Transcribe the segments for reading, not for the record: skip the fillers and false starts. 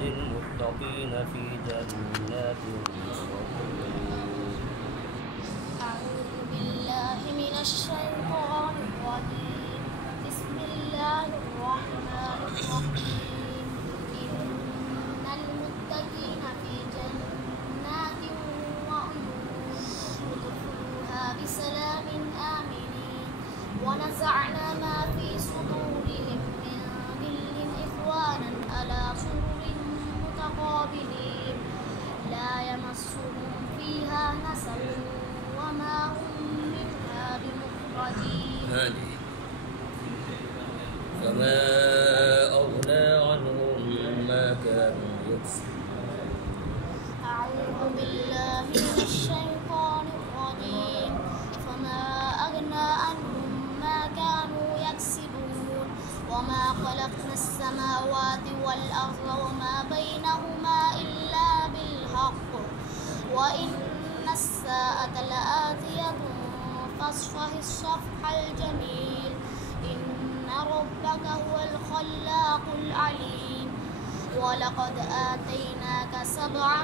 للمتقين في جنات وعيون. أعوذ بالله من الشيطان الرجيم. بسم الله الرحمن الرحيم. إن المتقين في جنات وعيون ادخلوها بسلام آمنين. ونزعنا ما في صدورهم من غل إخوانا على سرر متقابلين لا يمسهم فيها نصب وما هم منها بمخرجين. فما أغنى عنهم ما كانوا يكسبون. أعوذ بالله من الشيطان الرجيم. فما أغنى عنهم ما كانوا يكسبون. وما خلقنا السماوات والأرض وما بينهما إلا بالحق وإن الساعة لآتية فاصفح الصفح الجميل. إن ربك هو الخلاق العليم. ولقد آتيناك سبعا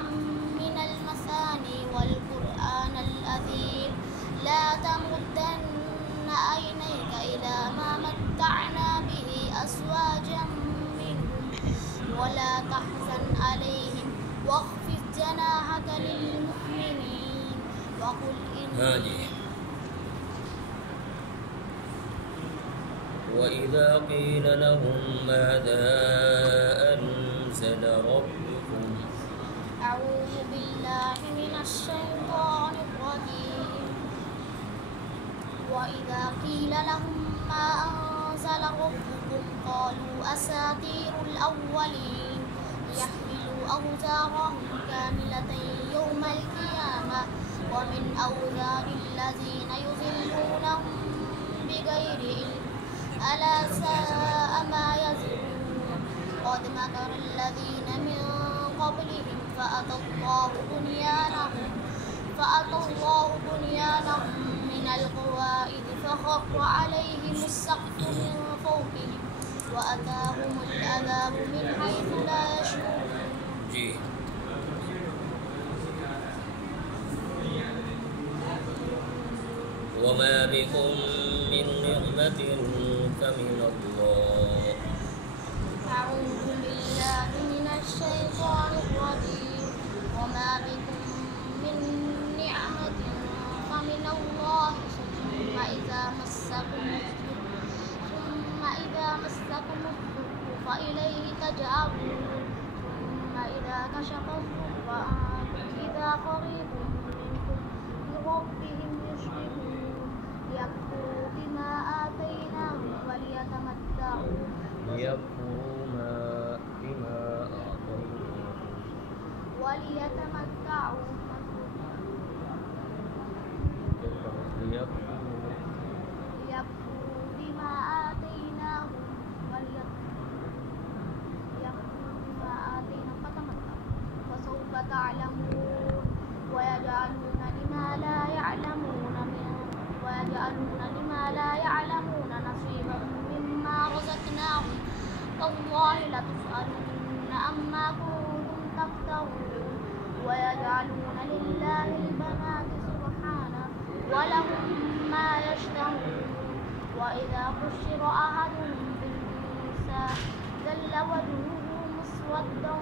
من المثاني والقرآن العظيم. لا تمدن عينيك إلى ما متعنا به أزواجا منهم ولا تحزن عليهم واخفض جناحك للمؤمنين وقل وإذا قيل لهم ماذا أنزل ربكم. أعوذ بالله من الشيطان الرجيم. وإذا قيل لهم ما أنزل ربكم قالوا أساطير الأولين. ليحملوا أوزارهم كاملة يوم القيامة ومن أوزار الذين يضلونهم بغير علم ألا ساء ما يزرون. قد مكر الذين من قبلهم فأتى الله بنيانهم من القواعد فخر عليهم السقف من فوقهم وأتاهم العذاب من حيث لا يشعرون. وما بكم من نعمة فمن الله. أعوذ بالله من الشيطان الرجيم. وما بكم من نعمة فمن الله ثم إذا مسكم الضر فإليه تجأرون. ثم إذا كشف الضر عنكم إذا قريب منكم بربهم يشركون. ليكفروا بما آتيناهم وليتمتعوا فسوف تعلمون. ويجعلون لما لا يعلمون نصيبا مما رزقناهم. تالله لتسألن عما كنتم تفترون. ويجعلون لله البنات سبحانه ولهم ما يشتهون. وإذا بشر أحدهم بالأنثى ظل وجهه مسودا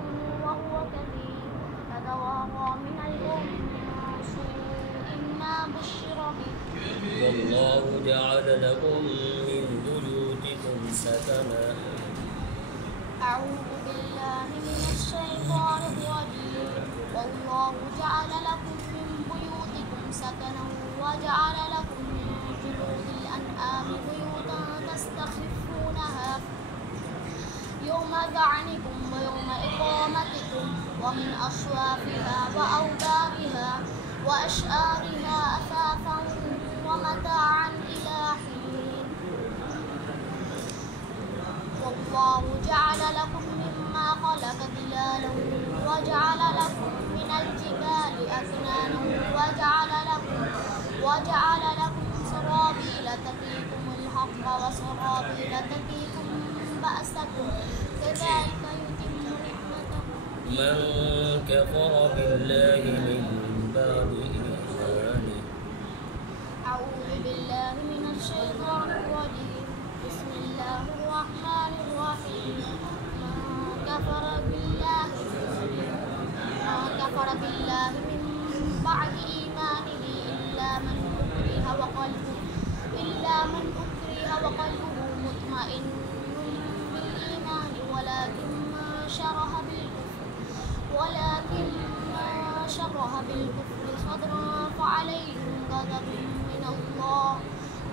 وهو كظيم يتوارى من القوم من سوء ما بشر به. والله جعل لكم من بيوتكم سكنا. أعوذ بالله من الشيطان الرجيم. والله جعل لكم من بيوتكم سكنا وجعل لكم من جلود الأنعام بيوتا تستخفونها يوم ذعنكم ويوم إقامتكم ومن أصوافها وأوبارها وأشعارها أثاثا ومتاعا إلى حين. والله جعل لكم مما خلق ظلالا وجعل لكم من الجبال أكنانا وجعل لكم سرابيل تقيكم الحر وسرابيل تقيكم بأسكم كذلك يتم نعمته من كفر بالله من بعد إيمانه. أعوذ بالله من الشيطان الرجيم. بسم الله الرحمن الرحيم. من كفر بالله من بعد إيمانه إلا من أكره وقلبه مطمئن بالإيمان ولكن من شرح بالكفر صدرا فعليهم غضب من الله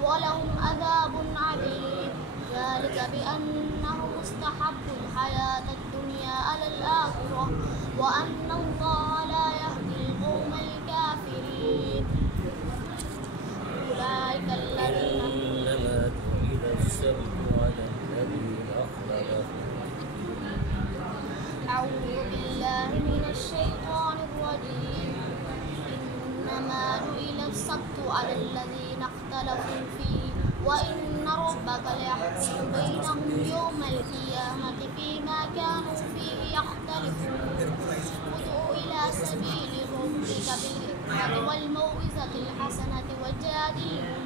ولهم عذاب عليم. ذلك بأنهم استحبوا الحياة الدنيا على الآخرة وأن الله لا يهدي القوم الكافرين. أولئك الذين إنما جعل السبت على الذين اختلفوا. أعوذ بالله من الشيطان الرجيم. إنما جعل السبت على الذين اختلفوا فيه وإن ربك ليحكم بينهم يوم القيامة فيما كانوا فيه يختلفون. ادع إلى سبيل ربك بالحكمة والموعظة الحسنة وجادلهم